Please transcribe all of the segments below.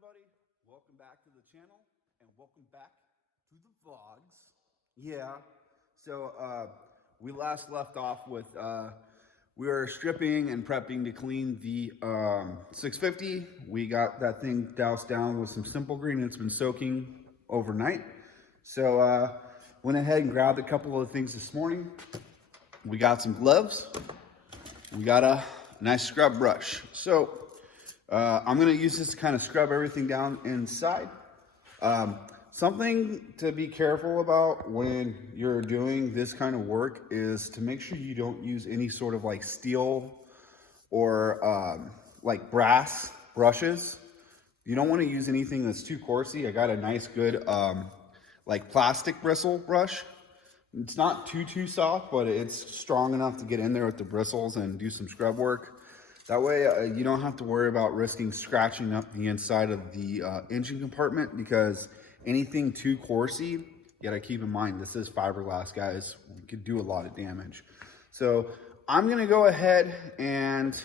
everybody? Welcome back to the channel and welcome back to the vlogs. Yeah, so we last left off with we were stripping and prepping to clean the 650. We got that thing doused down with some Simple Green. It's been soaking overnight. So went ahead and grabbed a couple of things this morning. We got some gloves. We got a nice scrub brush. So I'm gonna use this to kind of scrub everything down inside. Something to be careful about when you're doing this kind of work is to make sure you don't use any sort of like steel or like brass brushes. You don't want to use anything that's too coarsey. I got a nice good like plastic bristle brush. It's not too soft, but it's strong enough to get in there with the bristles and do some scrub work. That way you don't have to worry about risking scratching up the inside of the engine compartment, because anything too coarsey, you gotta keep in mind, this is fiberglass, guys. It could do a lot of damage. So I'm gonna go ahead and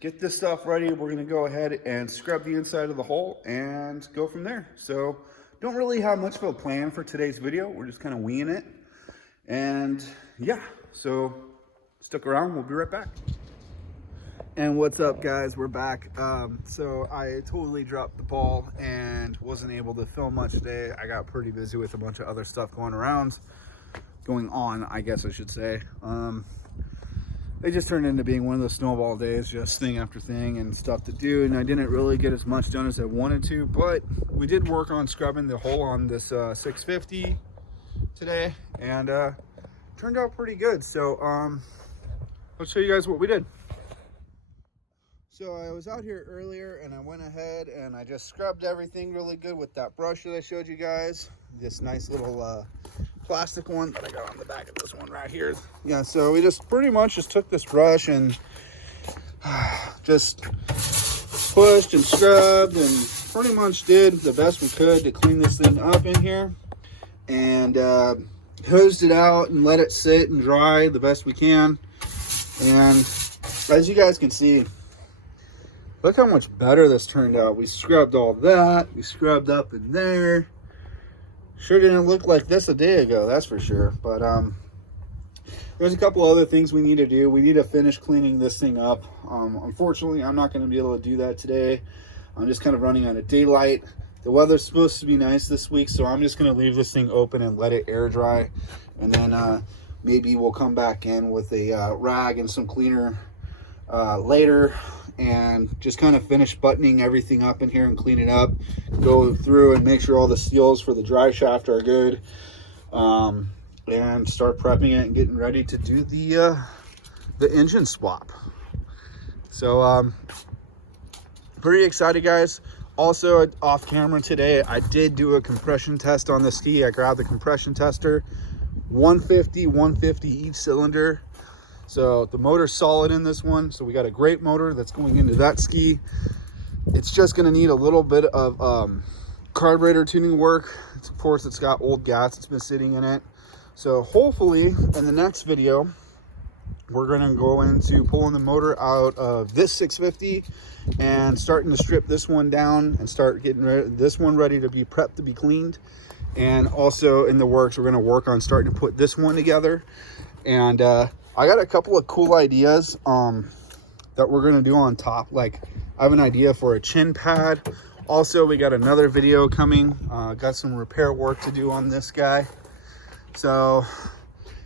get this stuff ready. We're gonna go ahead and scrub the inside of the hole and go from there. So don't really have much of a plan for today's video. We're just kind of winging it. And yeah, so stick around, we'll be right back. And what's up, guys? We're back. So I totally dropped the ball and wasn't able to film much today. I got pretty busy with a bunch of other stuff going on, I guess I should say. It just turned into being one of those snowball days, just thing after thing and stuff to do, and I didn't really get as much done as I wanted to, but we did work on scrubbing the hole on this 650 today, and turned out pretty good. So let's show you guys what we did. So I was out here earlier and I went ahead and I just scrubbed everything really good with that brush that I showed you guys, this nice little plastic one that I got on the back of this one right here. Yeah, so we just pretty much just took this brush and just pushed and scrubbed and pretty much did the best we could to clean this thing up in here, and hosed it out and let it sit and dry the best we can. And as you guys can see, look how much better this turned out. We scrubbed all that, we scrubbed up in there. Sure didn't look like this a day ago, that's for sure. But there's a couple other things we need to do. We need to finish cleaning this thing up. Unfortunately, I'm not going to be able to do that today. I'm just kind of running out of daylight. The weather's supposed to be nice this week, so I'm just going to leave this thing open and let it air dry. And then maybe we'll come back in with a rag and some cleaner later, and just kind of finish buttoning everything up in here and clean it up, go through and make sure all the seals for the dry shaft are good, and start prepping it and getting ready to do the engine swap. So pretty excited, guys. Also, off camera today, I did do a compression test on the ski. I grabbed the compression tester, 150 each cylinder. So the motor's solid in this one. So we got a great motor that's going into that ski. It's just gonna need a little bit of carburetor tuning work. Of course, it's got old gas that's been sitting in it. So hopefully in the next video, we're gonna go into pulling the motor out of this 650 and starting to strip this one down and start getting this one ready to be prepped to be cleaned. And also in the works, we're gonna work on starting to put this one together. And I got a couple of cool ideas that we're gonna do on top. Like, I have an idea for a chin pad. Also, we got another video coming. Got some repair work to do on this guy. So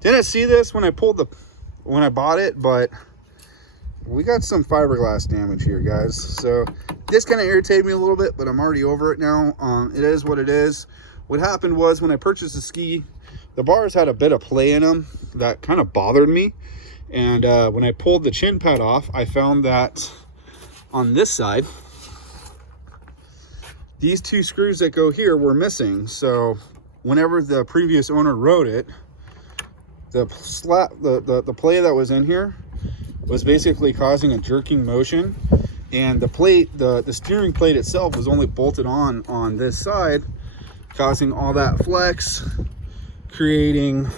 didn't see this when I bought it, but we got some fiberglass damage here, guys. So this kind of irritated me a little bit, but I'm already over it now. It is what it is. What happened was, when I purchased the ski, the bars had a bit of play in them that kind of bothered me. And when I pulled the chin pad off, I found that on this side, these two screws that go here were missing. So whenever the previous owner rode it, the play that was in here was basically causing a jerking motion. And the plate, the steering plate itself was only bolted on this side, causing all that flex, creating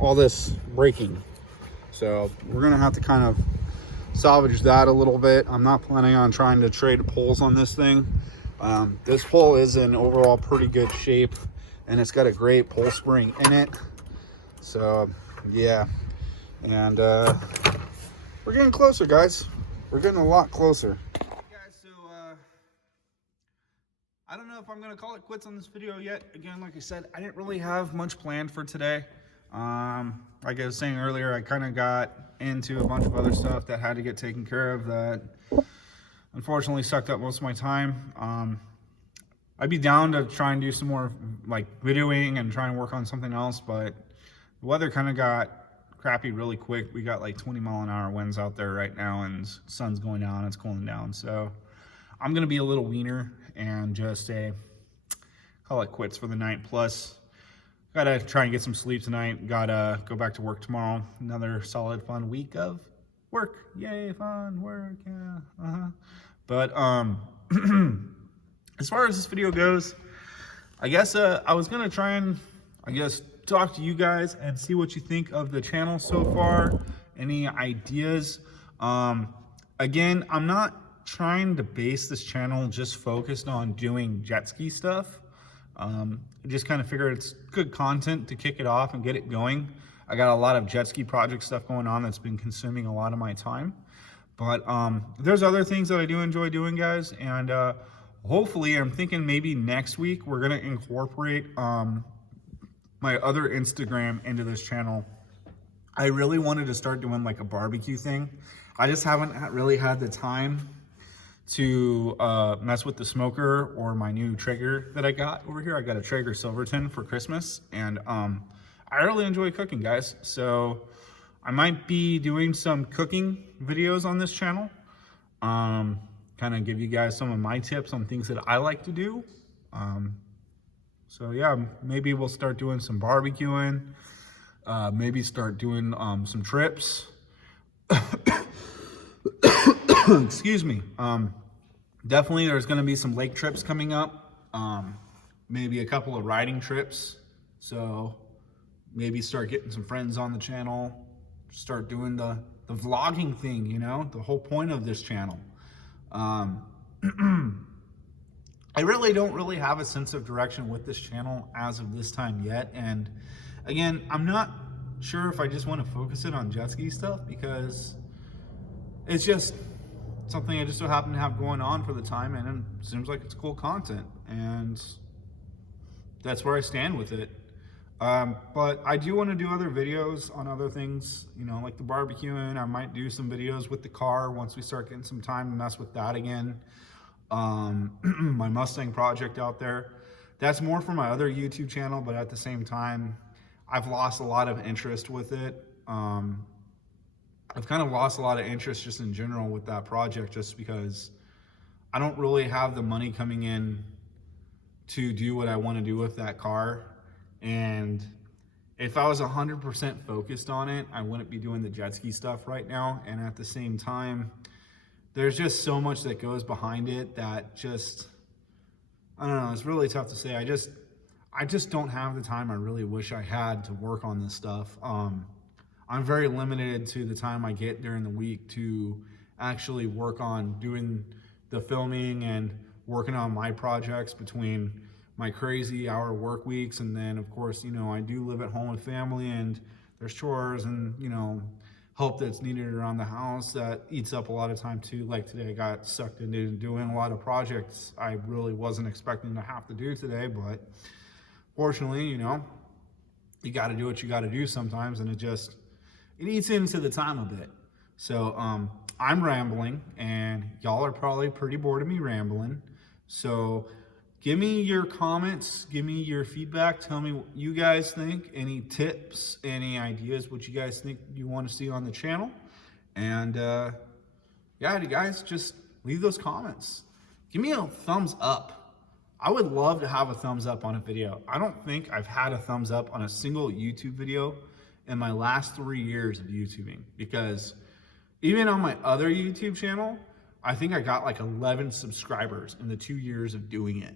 all this braking. So we're gonna have to kind of salvage that a little bit. I'm not planning on trying to trade poles on this thing. This pole is in overall pretty good shape, and it's got a great pole spring in it. So yeah, and we're getting closer, guys. We're getting a lot closer. Guys, so I don't know if I'm gonna call it quits on this video yet. Again, like I said, I didn't really have much planned for today. Like I was saying earlier, I kind of got into a bunch of other stuff that had to get taken care of that unfortunately sucked up most of my time. I'd be down to try and do some more like videoing and try and work on something else, but the weather kind of got crappy really quick. We got like 20-mile-an-hour winds out there right now, and sun's going down, it's cooling down. So I'm gonna be a little wiener and just call it quits for the night. Plus, gotta try and get some sleep tonight. Gotta go back to work tomorrow. Another solid, fun week of work. Yay, fun work, yeah. But as far as this video goes, I guess I was gonna try and talk to you guys and see what you think of the channel so far. Any ideas? Again, I'm not trying to base this channel just focused on doing jet ski stuff. I just kind of figured it's good content to kick it off and get it going. I got a lot of jet ski project stuff going on that's been consuming a lot of my time. But there's other things that I do enjoy doing, guys. And hopefully, I'm thinking maybe next week we're going to incorporate my other Instagram into this channel. I really wanted to start doing like a barbecue thing. I just haven't really had the time to mess with the smoker or my new Traeger that I got over here. I got a Traeger Silverton for Christmas, and I really enjoy cooking, guys. So I might be doing some cooking videos on this channel. Kind of give you guys some of my tips on things that I like to do. So yeah, maybe we'll start doing some barbecuing, maybe start doing some trips. Excuse me. Definitely there's going to be some lake trips coming up, maybe a couple of riding trips. So maybe start getting some friends on the channel, start doing the vlogging thing, you know, the whole point of this channel. I really don't have a sense of direction with this channel as of this time yet. And again, I'm not sure if I just want to focus it on jet ski stuff, because it's just something I just so happen to have going on for the time, and it seems like it's cool content, and that's where I stand with it. But I do want to do other videos on other things, you know, like the barbecuing. I might do some videos with the car once we start getting some time to mess with that again. My Mustang project out there, that's more for my other YouTube channel, but at the same time, I've lost a lot of interest with it. I've kind of lost a lot of interest just in general with that project, just because I don't really have the money coming in to do what I want to do with that car. And if I was 100% focused on it, I wouldn't be doing the jet ski stuff right now. And at the same time, there's just so much that goes behind it that just, I don't know, it's really tough to say. I just don't have the time I really wish I had to work on this stuff. I'm very limited to the time I get during the week to actually work on doing the filming and working on my projects between my crazy hour work weeks. And then of course, you know, I do live at home with family, and there's chores and, you know, help that's needed around the house that eats up a lot of time too. Like today I got sucked into doing a lot of projects I really wasn't expecting to have to do today, but fortunately, you know, you got to do what you got to do sometimes, and it eats into the time a bit. So I'm rambling, and y'all are probably pretty bored of me rambling. So give me your comments, give me your feedback, tell me what you guys think, any tips, any ideas, what you guys think you want to see on the channel. And yeah, you guys, just leave those comments. Give me a thumbs up. I would love to have a thumbs up on a video. I don't think I've had a thumbs up on a single YouTube video in my last 3 years of YouTubing, because even on my other YouTube channel, I think I got like 11 subscribers in the 2 years of doing it.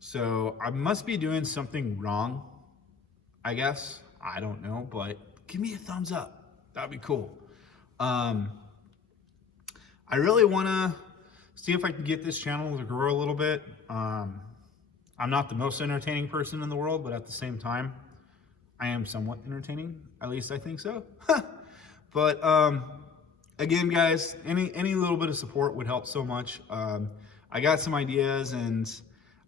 So I must be doing something wrong, I guess. I don't know, but give me a thumbs up. That'd be cool. I really want to see if I can get this channel to grow a little bit. I'm not the most entertaining person in the world, but at the same time, I am somewhat entertaining. At least I think so. But again, guys, any little bit of support would help so much. I got some ideas, and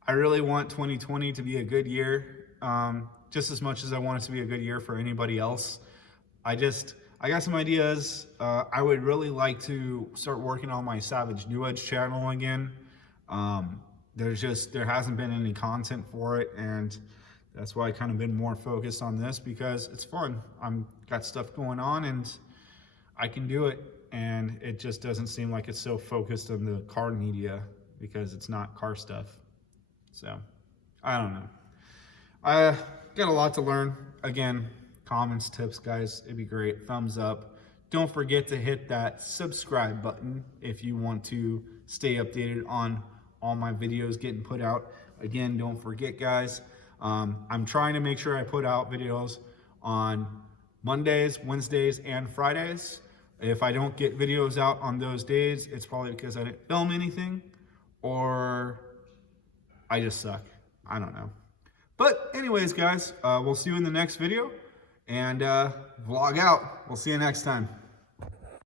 I really want 2020 to be a good year, just as much as I want it to be a good year for anybody else. I got some ideas. I would really like to start working on my Savage New Edge channel again. There hasn't been any content for it, and that's why I kind of been more focused on this, because it's fun. Got stuff going on and I can do it, and it just doesn't seem like it's so focused on the car media because it's not car stuff. So I don't know. I got a lot to learn. Again, comments, tips, guys, it'd be great. Thumbs up. Don't forget to hit that subscribe button if you want to stay updated on all my videos getting put out. Again, don't forget, guys, I'm trying to make sure I put out videos on Mondays, Wednesdays, and Fridays. If I don't get videos out on those days, it's probably because I didn't film anything or I just suck. I don't know. But anyways, guys, we'll see you in the next video, and vlog out. We'll see you next time.